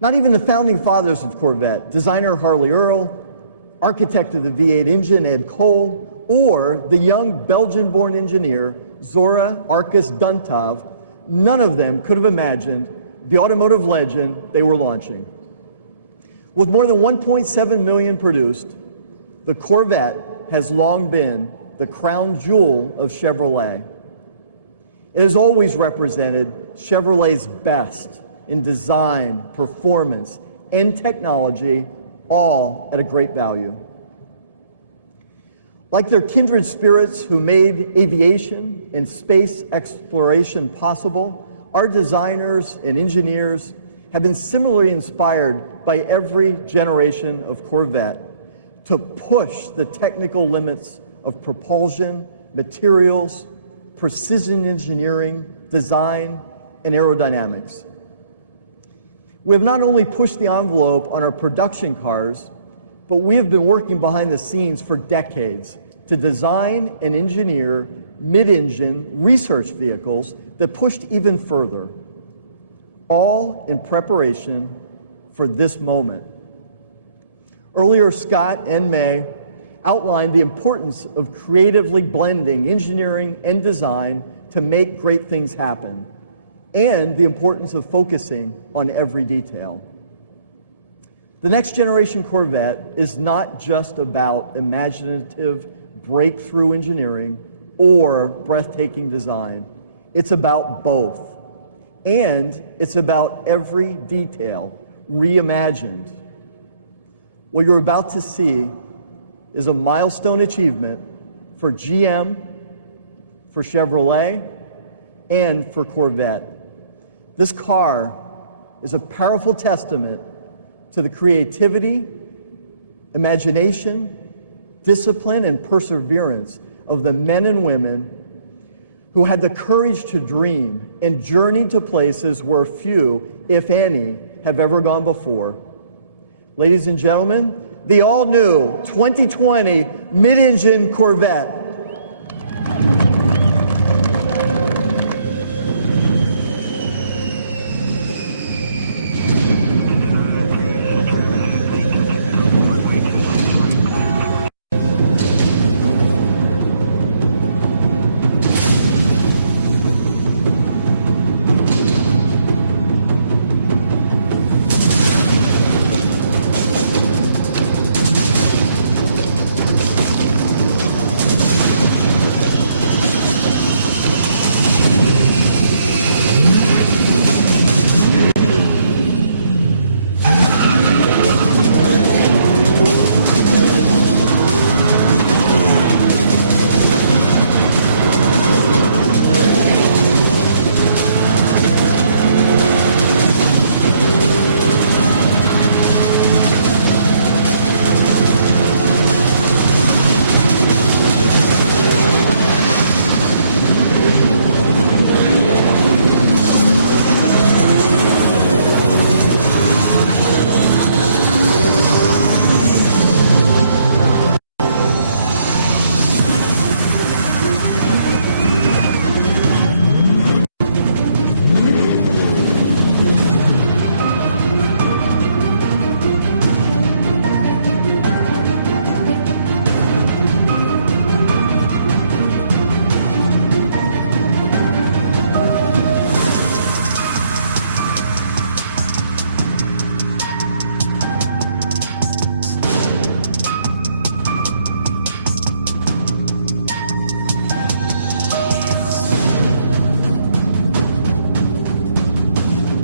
Not even the founding fathers of Corvette, designer Harley Earl, architect of the V8 engine Ed Cole, or the young Belgian-born engineer Zora Arkus Duntov, none of them could have imagined the automotive legend they were launching. With more than 1.7 million produced, the Corvette has long been the crown jewel of Chevrolet. It has always represented Chevrolet's best in design, performance, and technology, all at a great value. Like their kindred spirits who made aviation and space exploration possible, our designers and engineers have been similarly inspired by every generation of Corvette to push the technical limits of propulsion, materials, precision engineering, design, and aerodynamics. We have not only pushed the envelope on our production cars, but we have been working behind the scenes for decades to design and engineer mid-engine research vehicles that pushed even further, all in preparation for this moment. Earlier, Scott and May outlined the importance of creatively blending engineering and design to make great things happen, and the importance of focusing on every detail. The next generation Corvette is not just about imaginative breakthrough engineering or breathtaking design. It's about both. And it's about every detail reimagined. What you're about to see is a milestone achievement for GM, for Chevrolet, and for Corvette. This car is a powerful testament to the creativity, imagination, discipline, and perseverance of the men and women who had the courage to dream and journey to places where few, if any, have ever gone before. Ladies and gentlemen, the all-new 2020 mid-engine Corvette.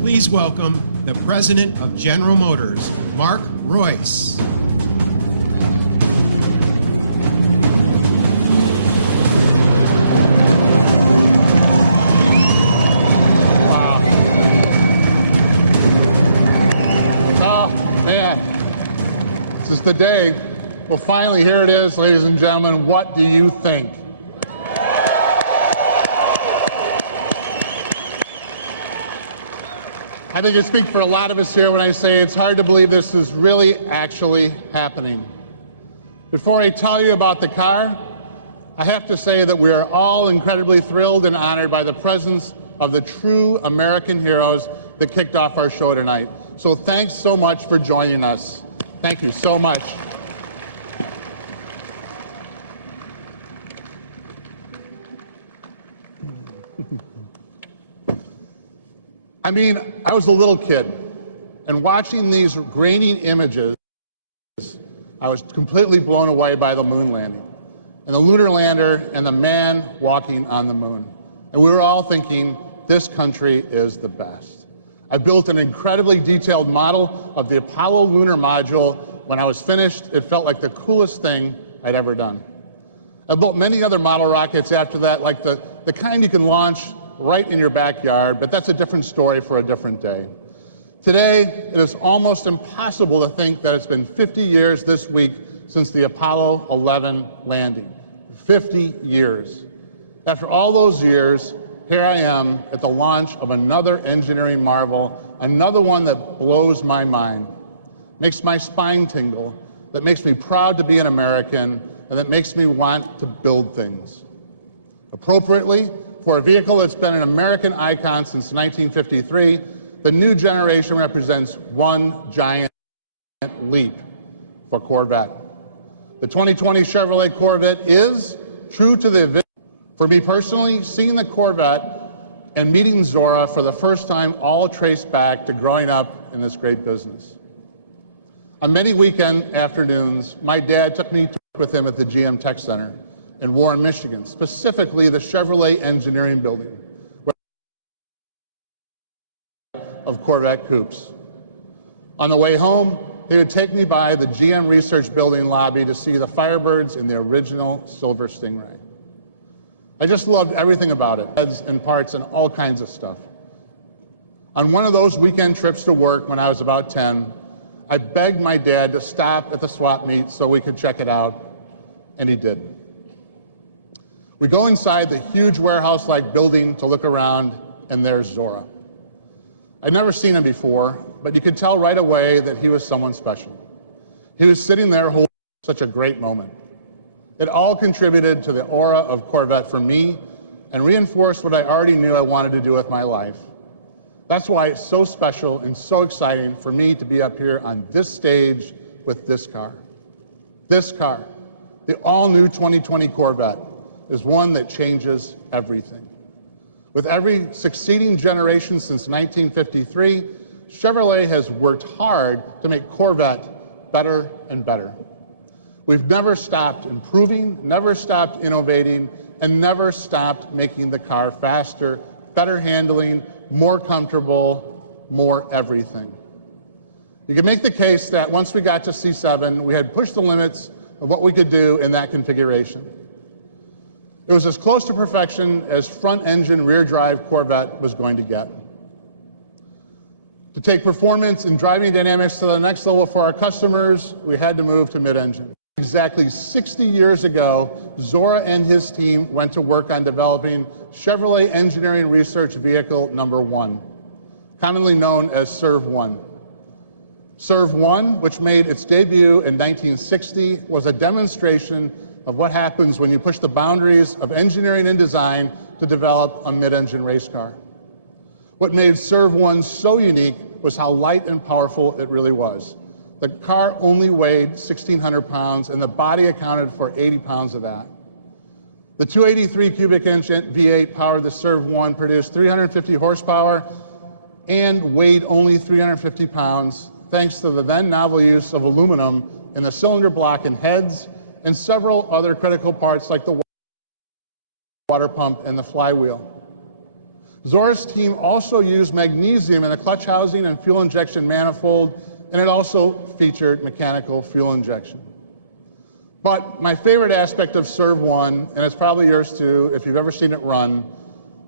Please welcome the President of General Motors, Mark Reuss. Wow. Oh, man. This is the day. Well, finally, here it is, ladies and gentlemen. What do you think? I think I speak for a lot of us here when I say it's hard to believe this is really actually happening. Before I tell you about the car, I have to say that we are all incredibly thrilled and honored by the presence of the true American heroes that kicked off our show tonight. So thanks so much for joining us. Thank you so much. I mean, I was a little kid, and watching these grainy images, I was completely blown away by the moon landing, and the lunar lander, and the man walking on the moon. And we were all thinking, this country is the best. I built an incredibly detailed model of the Apollo lunar module. When I was finished, it felt like the coolest thing I'd ever done. I built many other model rockets after that, like the kind you can launch right in your backyard, but that's a different story for a different day. Today, it is almost impossible to think that it's been 50 years this week since the Apollo 11 landing. 50 years. After all those years, here I am at the launch of another engineering marvel, another one that blows my mind, makes my spine tingle, that makes me proud to be an American, and that makes me want to build things. Appropriately, for a vehicle that's been an American icon since 1953, the new generation represents one giant leap for Corvette. The 2020 Chevrolet Corvette is true to the vision. For me personally, seeing the Corvette and meeting Zora for the first time all trace back to growing up in this great business. On many weekend afternoons, my dad took me to work with him at the GM Tech Center in Warren, Michigan, specifically the Chevrolet Engineering Building of Corvette coupes. On the way home, he would take me by the GM Research Building lobby to see the Firebirds in the original silver Stingray. I just loved everything about it, heads and parts and all kinds of stuff. On one of those weekend trips to work when I was about 10, I begged my dad to stop at the swap meet so we could check it out, and he did. We go inside the huge warehouse-like building to look around, and there's Zora. I'd never seen him before, but you could tell right away that he was someone special. He was sitting there holding such a great moment. It all contributed to the aura of Corvette for me and reinforced what I already knew I wanted to do with my life. That's why it's so special and so exciting for me to be up here on this stage with this car. This car, the all-new 2020 Corvette, is one that changes everything. With every succeeding generation since 1953, Chevrolet has worked hard to make Corvette better and better. We've never stopped improving, never stopped innovating, and never stopped making the car faster, better handling, more comfortable, more everything. You can make the case that once we got to C7, we had pushed the limits of what we could do in that configuration. It was as close to perfection as front-engine, rear-drive Corvette was going to get. To take performance and driving dynamics to the next level for our customers, we had to move to mid-engine. Exactly 60 years ago, Zora and his team went to work on developing Chevrolet Engineering Research Vehicle Number 1, commonly known as SERV-1. SERV-1, which made its debut in 1960, was a demonstration of what happens when you push the boundaries of engineering and design to develop a mid-engine race car. What made SERV-1 so unique was how light and powerful it really was. The car only weighed 1,600 pounds, and the body accounted for 80 pounds of that. The 283 cubic inch V8 powered the SERV-1, produced 350 horsepower, and weighed only 350 pounds, thanks to the then novel use of aluminum in the cylinder block and heads, and several other critical parts like the water pump and the flywheel. Zora's team also used magnesium in the clutch housing and fuel injection manifold, and it also featured mechanical fuel injection. But my favorite aspect of SERV-1, and it's probably yours too, if you've ever seen it run,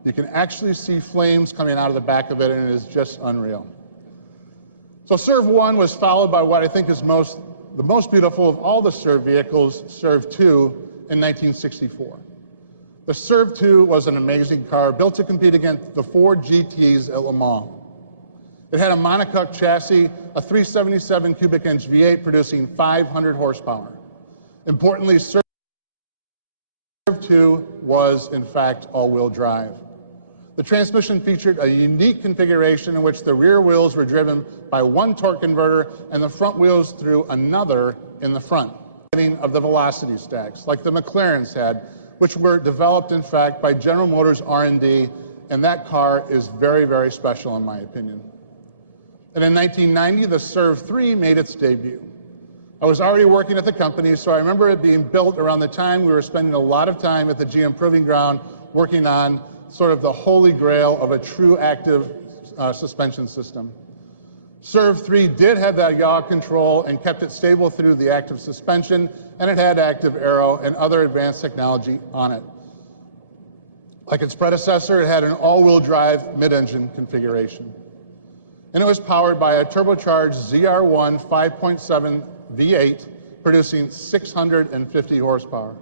you can actually see flames coming out of the back of it, and it is just unreal. So SERV-1 was followed by what I think is the most beautiful of all the SERV vehicles, SERV-2, in 1964. The SERV-2 was an amazing car built to compete against the Ford GTs at Le Mans. It had a monocoque chassis, a 377 cubic inch V8 producing 500 horsepower. Importantly, SERV-2 was in fact all-wheel drive. The The transmission featured a unique configuration in which the rear wheels were driven by one torque converter and the front wheels through another in the front. Of the velocity stacks, like the McLarens had, which were developed, in fact, by General Motors R&D, and that car is very, very special in my opinion. And in 1990, the Serv 3 made its debut. I was already working at the company, so I remember it being built around the time we were spending a lot of time at the GM Proving Ground working on sort of the holy grail of a true active suspension system. Serv 3 did have that yaw control and kept it stable through the active suspension, and it had active aero and other advanced technology on it. Like its predecessor, it had an all-wheel drive mid-engine configuration. And it was powered by a turbocharged ZR1 5.7 V8, producing 650 horsepower.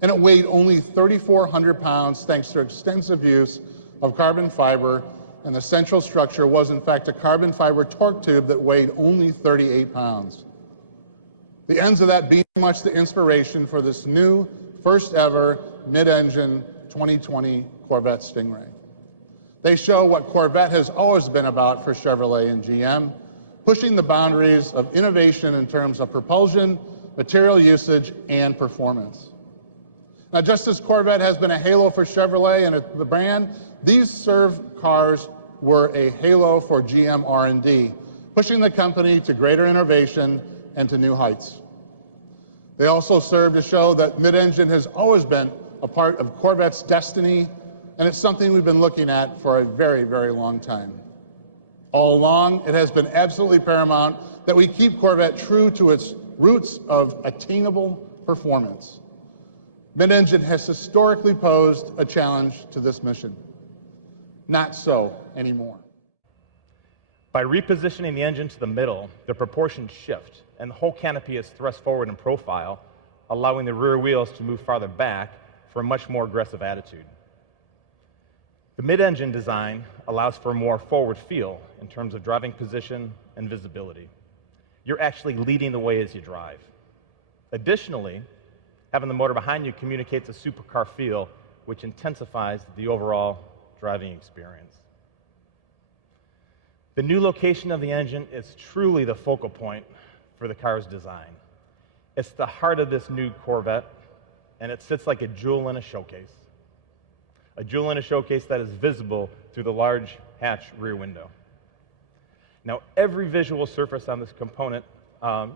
And it weighed only 3,400 pounds thanks to extensive use of carbon fiber, and the central structure was in fact a carbon fiber torque tube that weighed only 38 pounds. The ends of that being much the inspiration for this new, first ever mid-engine 2020 Corvette Stingray. They show what Corvette has always been about for Chevrolet and GM, pushing the boundaries of innovation in terms of propulsion, material usage, and performance. Now, just as Corvette has been a halo for Chevrolet and the brand, these Serv cars were a halo for GM R&D, pushing the company to greater innovation and to new heights. They also serve to show that mid-engine has always been a part of Corvette's destiny, and it's something we've been looking at for a very, very long time. All along, it has been absolutely paramount that we keep Corvette true to its roots of attainable performance. Mid-engine has historically posed a challenge to this mission. Not so anymore. By repositioning the engine to the middle, the proportions shift, and the whole canopy is thrust forward in profile, allowing the rear wheels to move farther back for a much more aggressive attitude. The mid-engine design allows for a more forward feel in terms of driving position and visibility. You're actually leading the way as you drive. Additionally, having the motor behind you communicates a supercar feel, which intensifies the overall driving experience. The new location of the engine is truly the focal point for the car's design. It's the heart of this new Corvette, and it sits like a jewel in a showcase. A jewel in a showcase that is visible through the large hatch rear window. Now, every visual surface on this component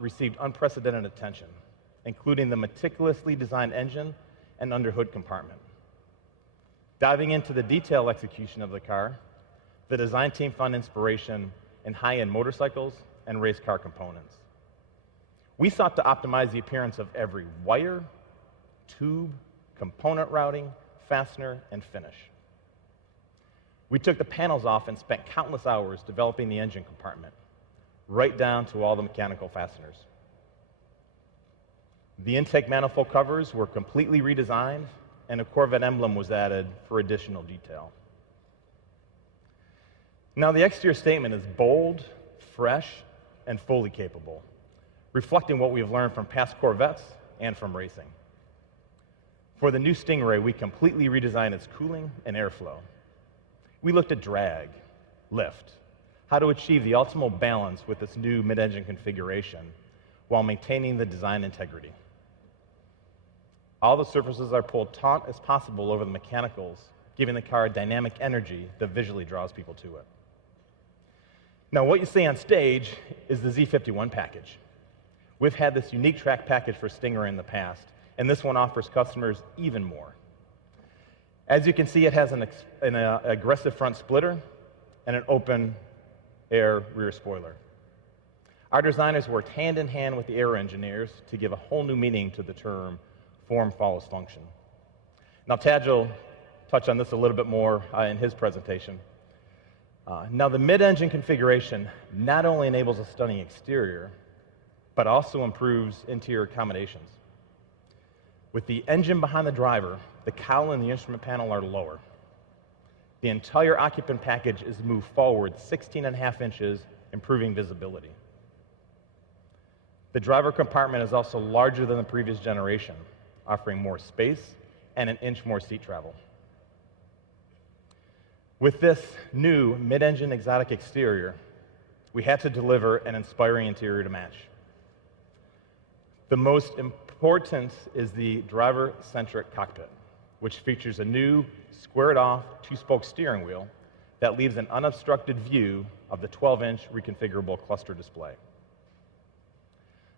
received unprecedented attention, including the meticulously designed engine and underhood compartment. Diving into the detail execution of the car, the design team found inspiration in high-end motorcycles and race car components. We sought to optimize the appearance of every wire, tube, component routing, fastener, and finish. We took the panels off and spent countless hours developing the engine compartment, right down to all the mechanical fasteners. The intake manifold covers were completely redesigned, and a Corvette emblem was added for additional detail. Now, the exterior statement is bold, fresh, and fully capable, reflecting what we've learned from past Corvettes and from racing. For the new Stingray, we completely redesigned its cooling and airflow. We looked at drag, lift, how to achieve the optimal balance with this new mid-engine configuration while maintaining the design integrity. All the surfaces are pulled taut as possible over the mechanicals, giving the car a dynamic energy that visually draws people to it. Now, what you see on stage is the Z51 package. We've had this unique track package for Stingray in the past, and this one offers customers even more. As you can see, it has an aggressive front splitter and an open air rear spoiler. Our designers worked hand in hand with the aero engineers to give a whole new meaning to the term form follows function. Now, Taj will touch on this a little bit more in his presentation. Now, the mid-engine configuration not only enables a stunning exterior, but also improves interior accommodations. With the engine behind the driver, the cowl and the instrument panel are lower. The entire occupant package is moved forward 16.5 inches, improving visibility. The driver compartment is also larger than the previous generation, offering more space and an inch more seat travel. With this new mid-engine exotic exterior, we had to deliver an inspiring interior to match. The most important is the driver-centric cockpit, which features a new squared-off two-spoke steering wheel that leaves an unobstructed view of the 12-inch reconfigurable cluster display.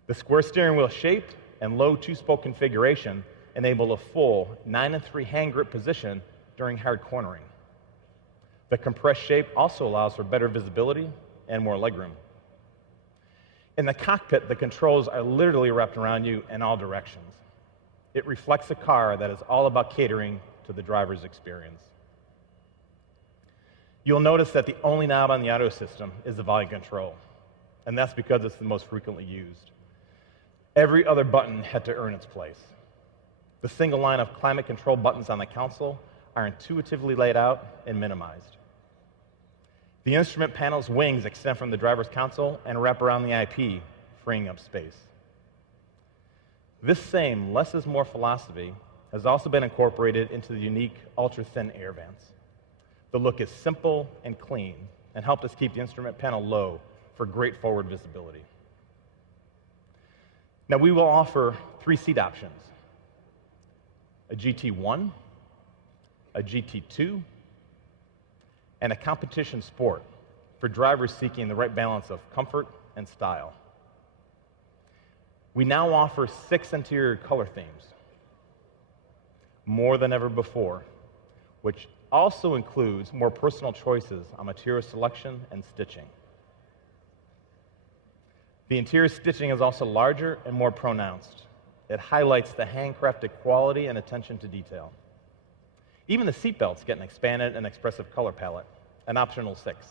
The square steering wheel shape and low two-spoke configuration enable a full 9-3 hand grip position during hard cornering. The compressed shape also allows for better visibility and more legroom. In the cockpit, the controls are literally wrapped around you in all directions. It reflects a car that is all about catering to the driver's experience. You'll notice that the only knob on the audio system is the volume control, and that's because it's the most frequently used. Every other button had to earn its place. The single line of climate control buttons on the console are intuitively laid out and minimized. The instrument panel's wings extend from the driver's console and wrap around the IP, freeing up space. This same less is more philosophy has also been incorporated into the unique ultra-thin air vents. The look is simple and clean and helped us keep the instrument panel low for great forward visibility. Now, we will offer 3 seat options: a GT1, a GT2, and a competition sport for drivers seeking the right balance of comfort and style. We now offer 6 interior color themes, more than ever before, which also includes more personal choices on material selection and stitching. The interior stitching is also larger and more pronounced. It highlights the handcrafted quality and attention to detail. Even the seatbelts get an expanded and expressive color palette, an optional 6.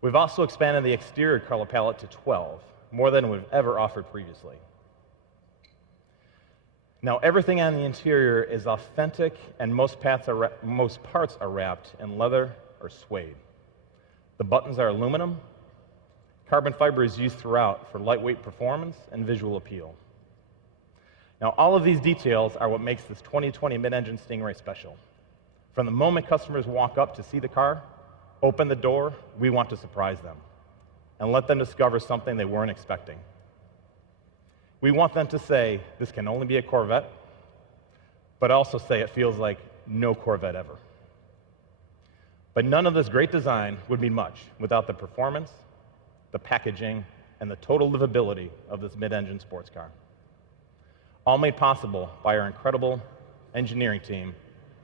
We've also expanded the exterior color palette to 12, more than we've ever offered previously. Now, everything on the interior is authentic, and most parts are wrapped in leather or suede. The buttons are aluminum. Carbon fiber is used throughout for lightweight performance and visual appeal. Now, all of these details are what makes this 2020 mid-engine Stingray special. From the moment customers walk up to see the car, open the door, we want to surprise them and let them discover something they weren't expecting. We want them to say, this can only be a Corvette, but also say it feels like no Corvette ever. But none of this great design would mean much without the performance, the packaging, and the total livability of this mid-engine sports car. All made possible by our incredible engineering team,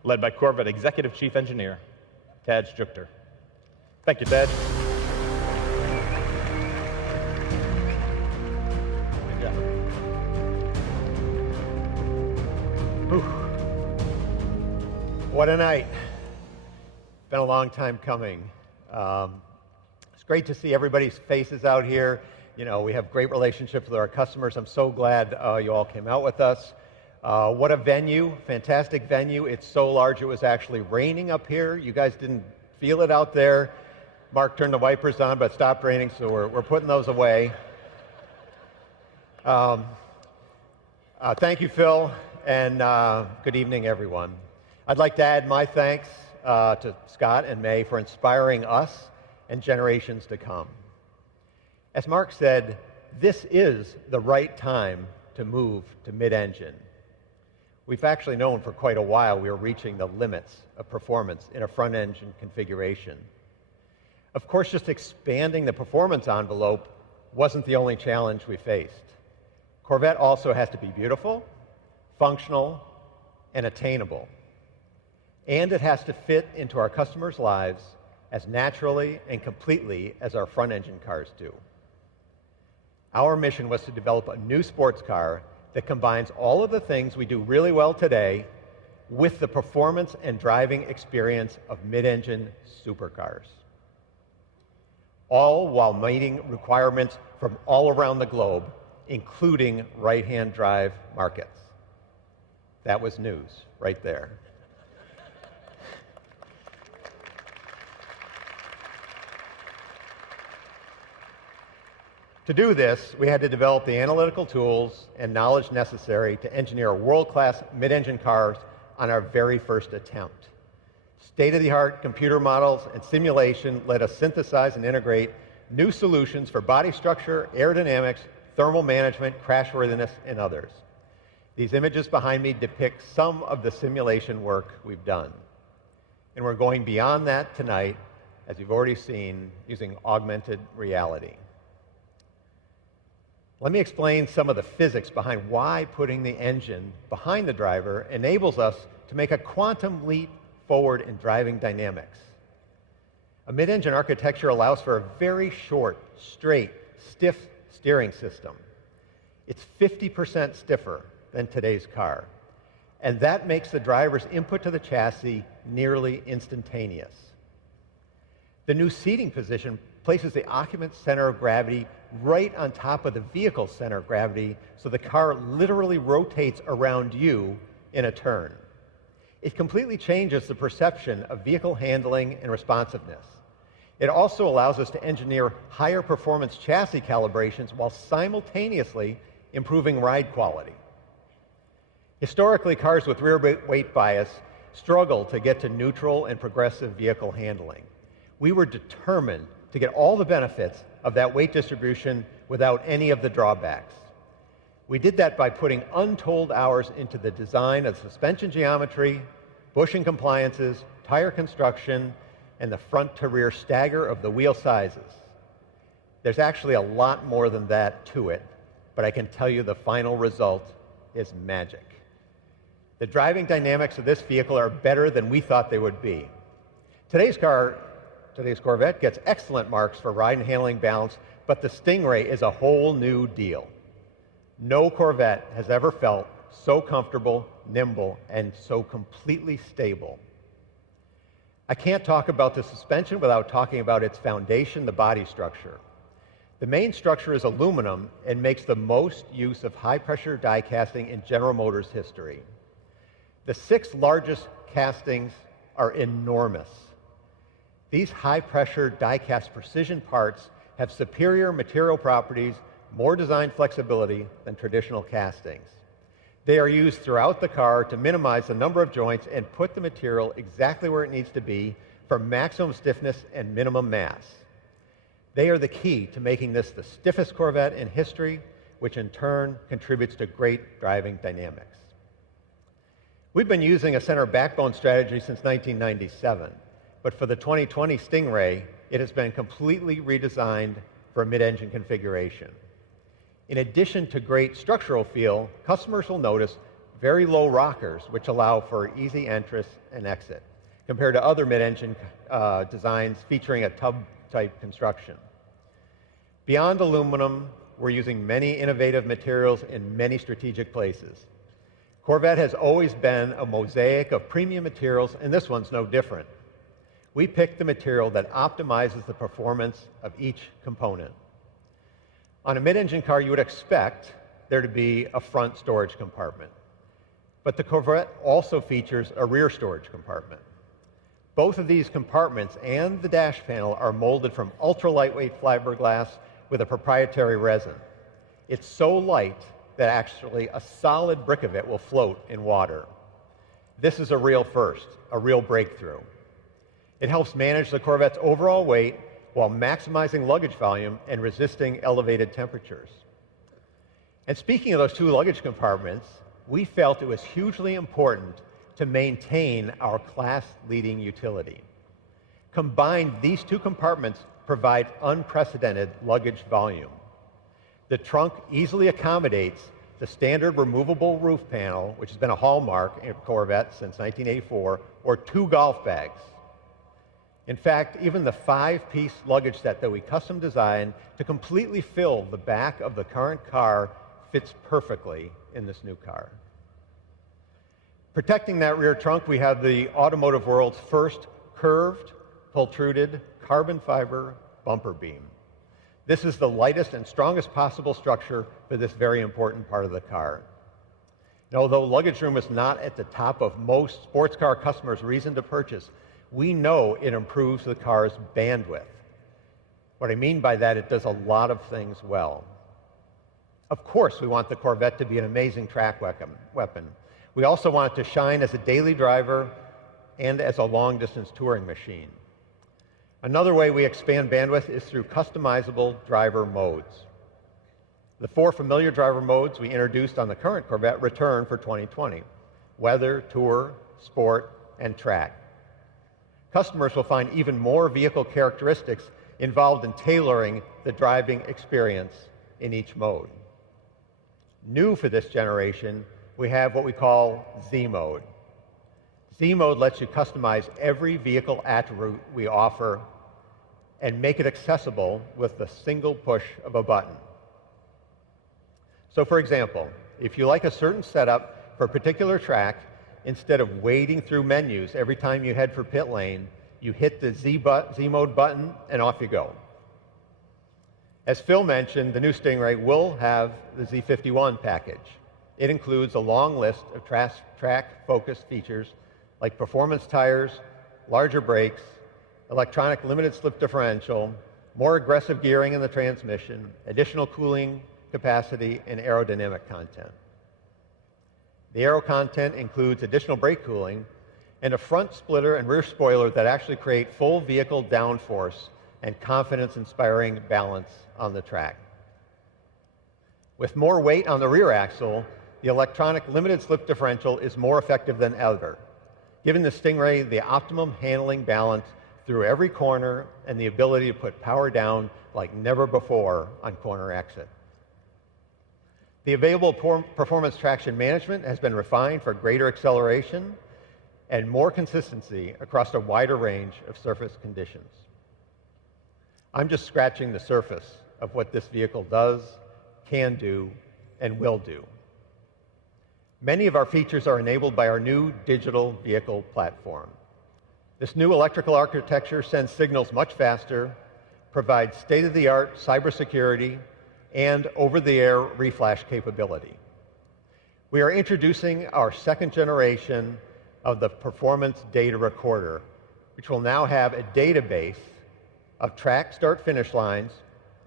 led by Corvette Executive Chief Engineer, Tad Struchter. Thank you, Tad. Good job. Whew. What a night. Been a long time coming. It's great to see everybody's faces out here. You know, we have great relationships with our customers. I'm so glad you all came out with us. What a venue, fantastic venue. It's so large it was actually raining up here. You guys didn't feel it out there. Mark turned the wipers on, but it stopped raining, so we're putting those away. Thank you, Phil, and good evening, everyone. I'd like to add my thanks to Scott and May for inspiring us and generations to come. As Mark said, this is the right time to move to mid-engine. We've actually known for quite a while we are reaching the limits of performance in a front-engine configuration. Of course, just expanding the performance envelope wasn't the only challenge we faced. Corvette also has to be beautiful, functional, and attainable. And it has to fit into our customers' lives as naturally and completely as our front-engine cars do. Our mission was to develop a new sports car that combines all of the things we do really well today with the performance and driving experience of mid-engine supercars, all while meeting requirements from all around the globe, including right-hand drive markets. That was news right there. To do this, we had to develop the analytical tools and knowledge necessary to engineer world-class mid-engine cars on our very first attempt. State-of-the-art computer models and simulation let us synthesize and integrate new solutions for body structure, aerodynamics, thermal management, crashworthiness, and others. These images behind me depict some of the simulation work we've done. And we're going beyond that tonight, as you've already seen, using augmented reality. Let me explain some of the physics behind why putting the engine behind the driver enables us to make a quantum leap forward in driving dynamics. A mid-engine architecture allows for a very short, straight, stiff steering system. It's 50% stiffer than today's car, and that makes the driver's input to the chassis nearly instantaneous. The new seating position places the occupant's center of gravity right on top of the vehicle's center of gravity, so the car literally rotates around you in a turn. It completely changes the perception of vehicle handling and responsiveness. It also allows us to engineer higher performance chassis calibrations while simultaneously improving ride quality. Historically, cars with rear weight bias struggle to get to neutral and progressive vehicle handling. We were determined to get all the benefits of that weight distribution without any of the drawbacks. We did that by putting untold hours into the design of suspension geometry, bushing compliances, tire construction, and the front to rear stagger of the wheel sizes. There's actually a lot more than that to it, but I can tell you the final result is magic. The driving dynamics of this vehicle are better than we thought they would be. Today's Corvette gets excellent marks for ride and handling balance, but the Stingray is a whole new deal. No Corvette has ever felt so comfortable, nimble, and so completely stable. I can't talk about the suspension without talking about its foundation, the body structure. The main structure is aluminum and makes the most use of high-pressure die casting in General Motors history. The 6 largest castings are enormous. These high-pressure die-cast precision parts have superior material properties, more design flexibility than traditional castings. They are used throughout the car to minimize the number of joints and put the material exactly where it needs to be for maximum stiffness and minimum mass. They are the key to making this the stiffest Corvette in history, which in turn contributes to great driving dynamics. We've been using a center backbone strategy since 1997, but for the 2020 Stingray, it has been completely redesigned for a mid-engine configuration. In addition to great structural feel, customers will notice very low rockers, which allow for easy entrance and exit, compared to other mid-engine designs featuring a tub-type construction. Beyond aluminum, we're using many innovative materials in many strategic places. Corvette has always been a mosaic of premium materials, and this one's no different. We picked the material that optimizes the performance of each component. On a mid-engine car, you would expect there to be a front storage compartment. But the Corvette also features a rear storage compartment. Both of these compartments and the dash panel are molded from ultra-lightweight fiberglass with a proprietary resin. It's so light that actually a solid brick of it will float in water. This is a real first, a real breakthrough. It helps manage the Corvette's overall weight while maximizing luggage volume and resisting elevated temperatures. And speaking of those 2 luggage compartments, we felt it was hugely important to maintain our class-leading utility. Combined, these 2 compartments provide unprecedented luggage volume. The trunk easily accommodates the standard removable roof panel, which has been a hallmark in Corvette since 1984, or 2 golf bags. In fact, even the 5-piece luggage set that we custom designed to completely fill the back of the current car fits perfectly in this new car. Protecting that rear trunk, we have the automotive world's first curved, pultruded, carbon fiber bumper beam. This is the lightest and strongest possible structure for this very important part of the car. And although luggage room is not at the top of most sports car customers' reason to purchase, we know it improves the car's bandwidth. What I mean by that, it does a lot of things well. Of course, we want the Corvette to be an amazing track weapon. We also want it to shine as a daily driver and as a long-distance touring machine. Another way we expand bandwidth is through customizable driver modes. The 4 familiar driver modes we introduced on the current Corvette return for 2020: weather, tour, sport, and track. Customers will find even more vehicle characteristics involved in tailoring the driving experience in each mode. New for this generation, we have what we call Z mode. Z mode lets you customize every vehicle attribute we offer and make it accessible with the single push of a button. So for example, if you like a certain setup for a particular track, instead of wading through menus every time you head for pit lane, you hit the Z mode button and off you go. As Phil mentioned, the new Stingray will have the Z51 package. It includes a long list of track-focused features like performance tires, larger brakes, electronic limited slip differential, more aggressive gearing in the transmission, additional cooling capacity, and aerodynamic content. The aero content includes additional brake cooling and a front splitter and rear spoiler that actually create full vehicle downforce and confidence-inspiring balance on the track. With more weight on the rear axle, the electronic limited slip differential is more effective than ever, giving the Stingray the optimum handling balance through every corner and the ability to put power down like never before on corner exit. The available performance traction management has been refined for greater acceleration and more consistency across a wider range of surface conditions. I'm just scratching the surface of what this vehicle does, can do, and will do. Many of our features are enabled by our new digital vehicle platform. This new electrical architecture sends signals much faster, provides state-of-the-art cybersecurity, and over-the-air reflash capability. We are introducing our second generation of the Performance Data Recorder, which will now have a database of track start-finish lines.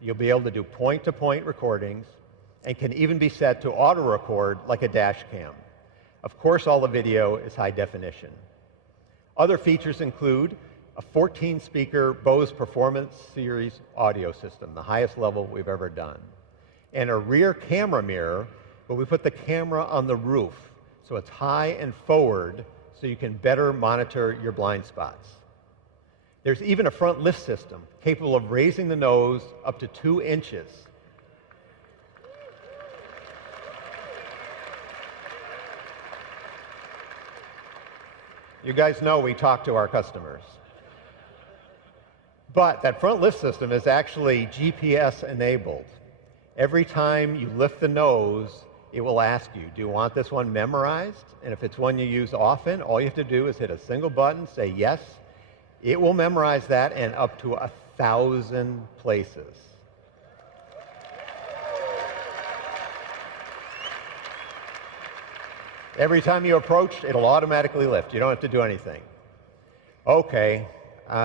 You'll be able to do point-to-point recordings and can even be set to auto-record like a dash cam. Of course, all the video is high definition. Other features include a 14-speaker Bose Performance Series audio system, the highest level we've ever done, and a rear camera mirror, but we put the camera on the roof, so it's high and forward, so you can better monitor your blind spots. There's even a front lift system capable of raising the nose up to 2 inches. You guys know we talk to our customers. But that front lift system is actually GPS enabled. Every time you lift the nose, it will ask you, do you want this one memorized? And if it's one you use often, all you have to do is hit a single button, say yes. It will memorize that and up to 1,000 places. Every time you approach, it'll automatically lift. You don't have to do anything. Okay,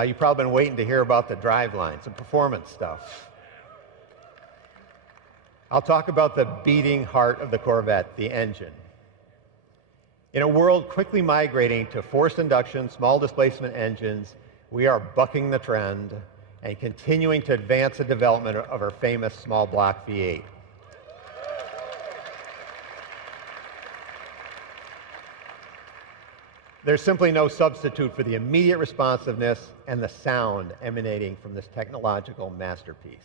you've probably been waiting to hear about the driveline, some performance stuff. I'll talk about the beating heart of the Corvette, the engine. In a world quickly migrating to forced induction, small displacement engines, we are bucking the trend and continuing to advance the development of our famous Small Block V-8. There's simply no substitute for the immediate responsiveness and the sound emanating from this technological masterpiece.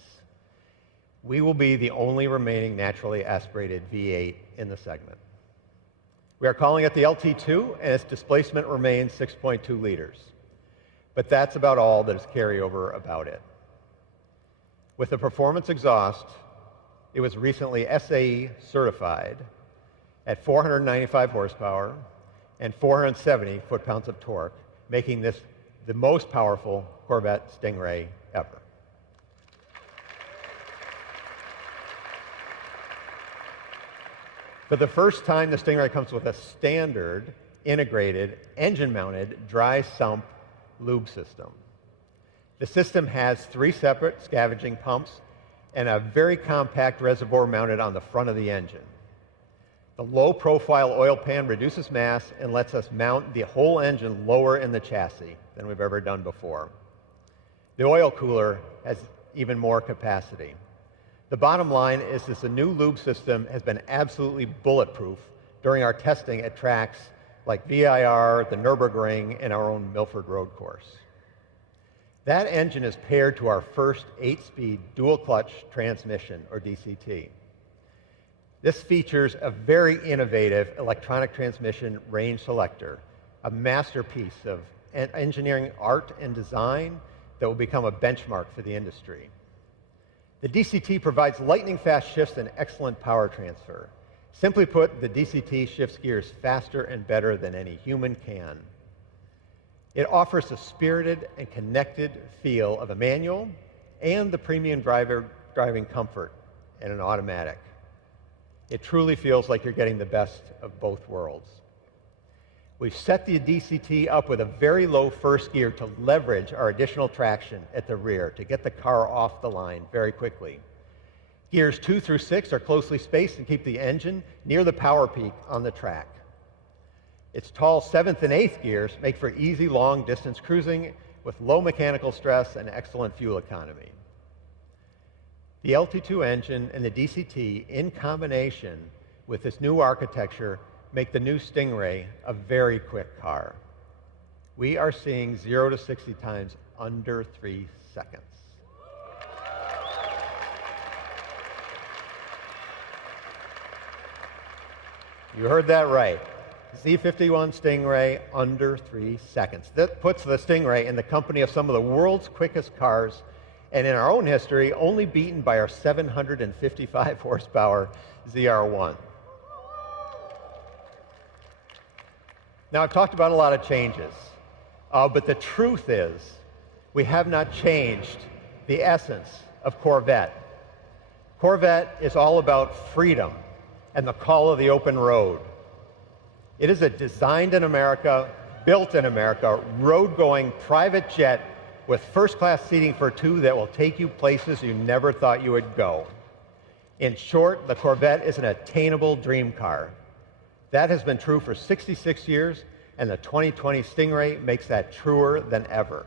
We will be the only remaining naturally aspirated V8 in the segment. We are calling it the LT2, and its displacement remains 6.2 liters. But that's about all that is carryover about it. With the performance exhaust, it was recently SAE certified at 495 horsepower and 470 foot-pounds of torque, making this the most powerful Corvette Stingray ever. For the first time, the Stingray comes with a standard, integrated, engine-mounted dry sump lube system. The system has 3 separate scavenging pumps and a very compact reservoir mounted on the front of the engine. The low-profile oil pan reduces mass and lets us mount the whole engine lower in the chassis than we've ever done before. The oil cooler has even more capacity. The bottom line is this: the new lube system has been absolutely bulletproof during our testing at tracks like VIR, the Nürburgring, and our own Milford Road Course. That engine is paired to our first 8-speed dual-clutch transmission, or DCT. This features a very innovative electronic transmission range selector, a masterpiece of engineering art and design that will become a benchmark for the industry. The DCT provides lightning-fast shifts and excellent power transfer. Simply put, the DCT shifts gears faster and better than any human can. It offers the spirited and connected feel of a manual and the premium driving comfort in an automatic. It truly feels like you're getting the best of both worlds. We've set the DCT up with a very low first gear to leverage our additional traction at the rear to get the car off the line very quickly. Gears 2 through 6 are closely spaced and keep the engine near the power peak on the track. Its tall 7th and 8th gears make for easy long-distance cruising with low mechanical stress and excellent fuel economy. The LT2 engine and the DCT, in combination with this new architecture, make the new Stingray a very quick car. We are seeing 0 to 60 times under 3 seconds. You heard that right. Z51 Stingray under 3 seconds. That puts the Stingray in the company of some of the world's quickest cars, and in our own history, only beaten by our 755 horsepower ZR1. Now, I've talked about a lot of changes, but the truth is, we have not changed the essence of Corvette. Corvette is all about freedom and the call of the open road. It is a designed in America, built in America, road-going private jet with first-class seating for two that will take you places you never thought you would go. In short, the Corvette is an attainable dream car. That has been true for 66 years, and the 2020 Stingray makes that truer than ever.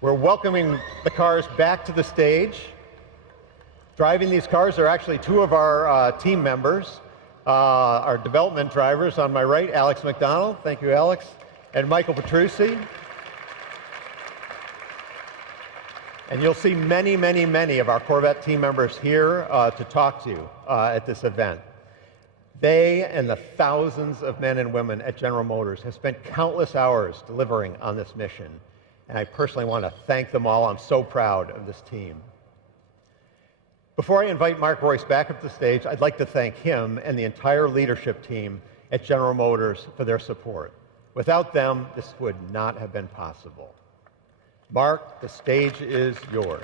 We're welcoming the cars back to the stage. Driving these cars are actually two of our team members, our development drivers. On my right, Alex McDonald. Thank you, Alex. And Michael Petrucci. And you'll see many, many, many of our Corvette team members here to talk to you at this event. They and the thousands of men and women at General Motors have spent countless hours delivering on this mission. And I personally want to thank them all. I'm so proud of this team. Before I invite Mark Royce back up the stage, I'd like to thank him and the entire leadership team at General Motors for their support. Without them, this would not have been possible. Mark, the stage is yours.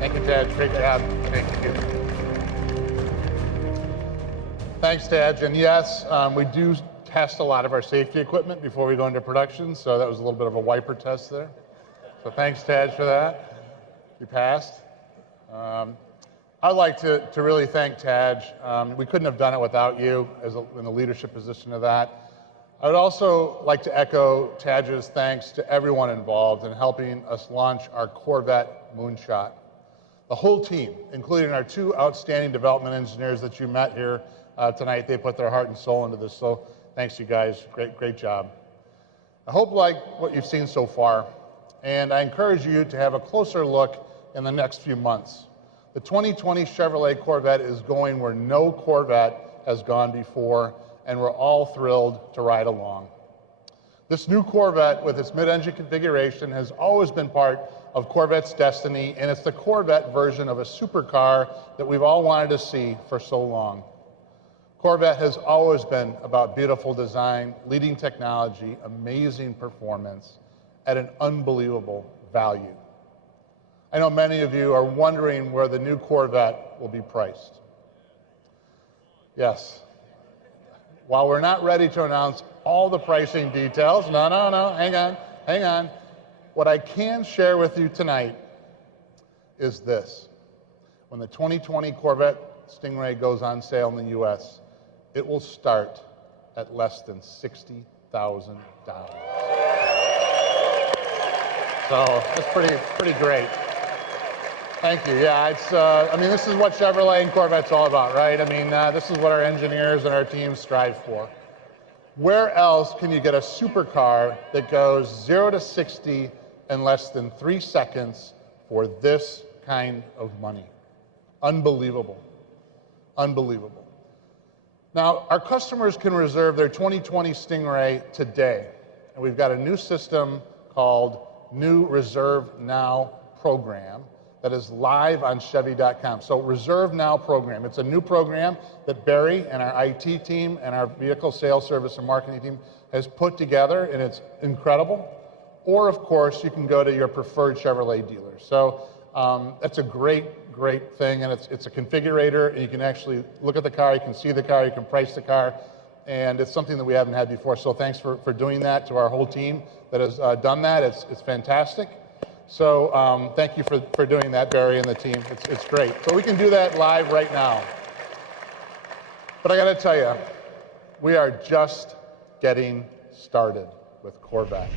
Thank you, Ted. Great job. Thank you. Thanks, Ted. And yes, we do test a lot of our safety equipment before we go into production, so that was a little bit of a wiper test there. So thanks, Ted, for that. You passed. I'd like to really thank Taj. We couldn't have done it without you in the leadership position of that. I would also like to echo Taj's thanks to everyone involved in helping us launch our Corvette moonshot. The whole team, including our two outstanding development engineers that you met here tonight, they put their heart and soul into this, so thanks you guys, great job. I hope like what you've seen so far, and I encourage you to have a closer look in the next few months. The 2020 Chevrolet Corvette is going where no Corvette has gone before, and we're all thrilled to ride along. This new Corvette with its mid-engine configuration has always been part of Corvette's destiny, and it's the Corvette version of a supercar that we've all wanted to see for so long. Corvette has always been about beautiful design, leading technology, amazing performance, at an unbelievable value. I know many of you are wondering where the new Corvette will be priced. Yes. While we're not ready to announce all the pricing details, no, hang on. What I can share with you tonight is this. When the 2020 Corvette Stingray goes on sale in the US, it will start at less than $60,000. So that's pretty great. Thank you. Yeah, it's. I mean, this is what Chevrolet and Corvette's all about, right? I mean, this is what our engineers and our teams strive for. Where else can you get a supercar that goes 0 to 60 in less than 3 seconds for this kind of money? Unbelievable. Unbelievable. Now, our customers can reserve their 2020 Stingray today, and we've got a new system called New Reserve Now program that is live on Chevy.com. So Reserve Now program. It's a new program that Barry and our IT team and our vehicle sales service and marketing team has put together, and it's incredible. Or, of course, you can go to your preferred Chevrolet dealer. So that's a great thing, and it's a configurator, and you can actually look at the car, you can see the car, you can price the car, and it's something that we haven't had before. So thanks for doing that to our whole team that has done that. It's fantastic. So thank you for doing that, Barry and the team. It's great. So we can do that live right now. But I got to tell you, we are just getting started with Corvette.